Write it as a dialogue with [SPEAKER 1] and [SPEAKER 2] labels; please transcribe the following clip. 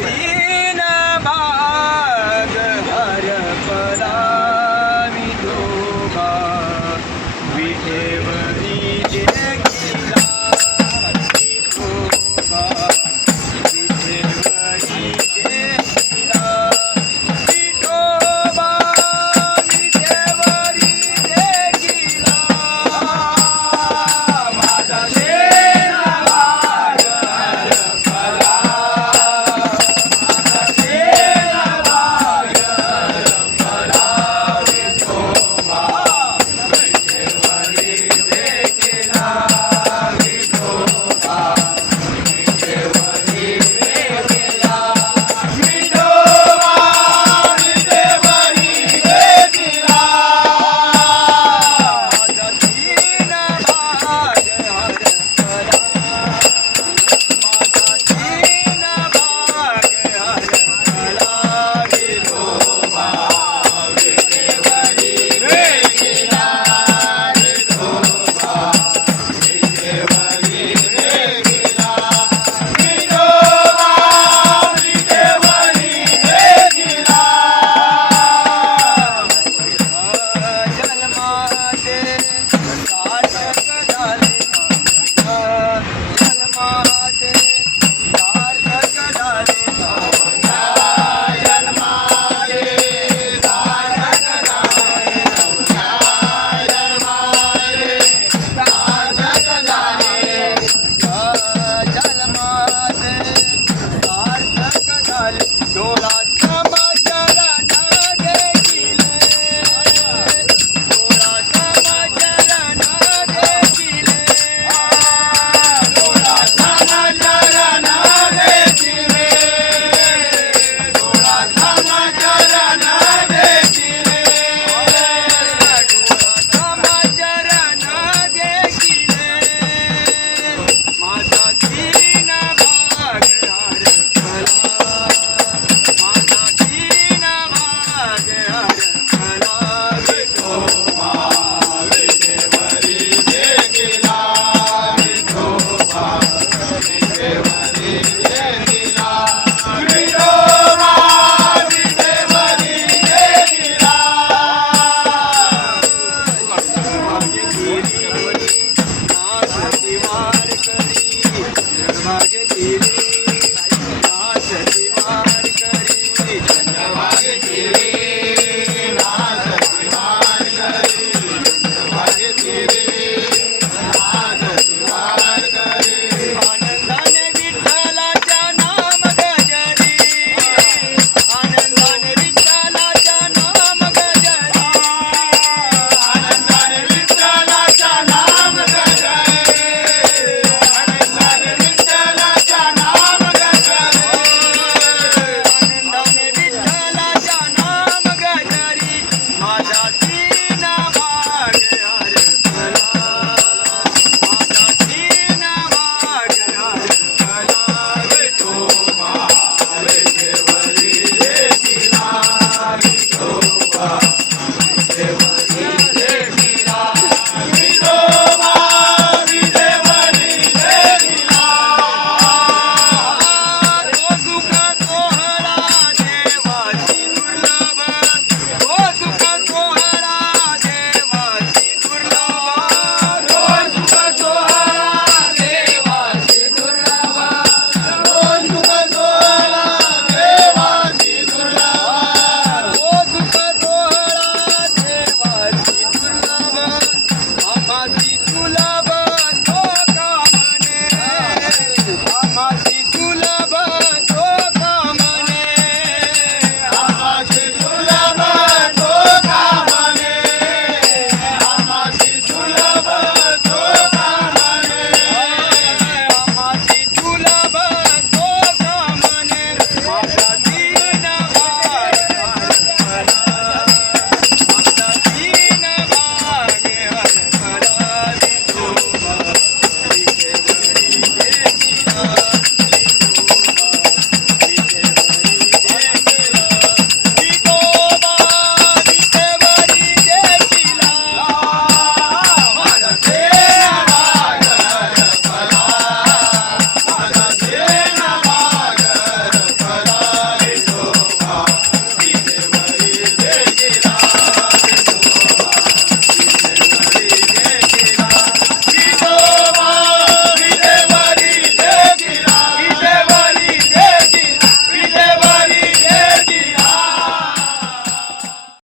[SPEAKER 1] Yeah.
[SPEAKER 2] 一斤 Madrid.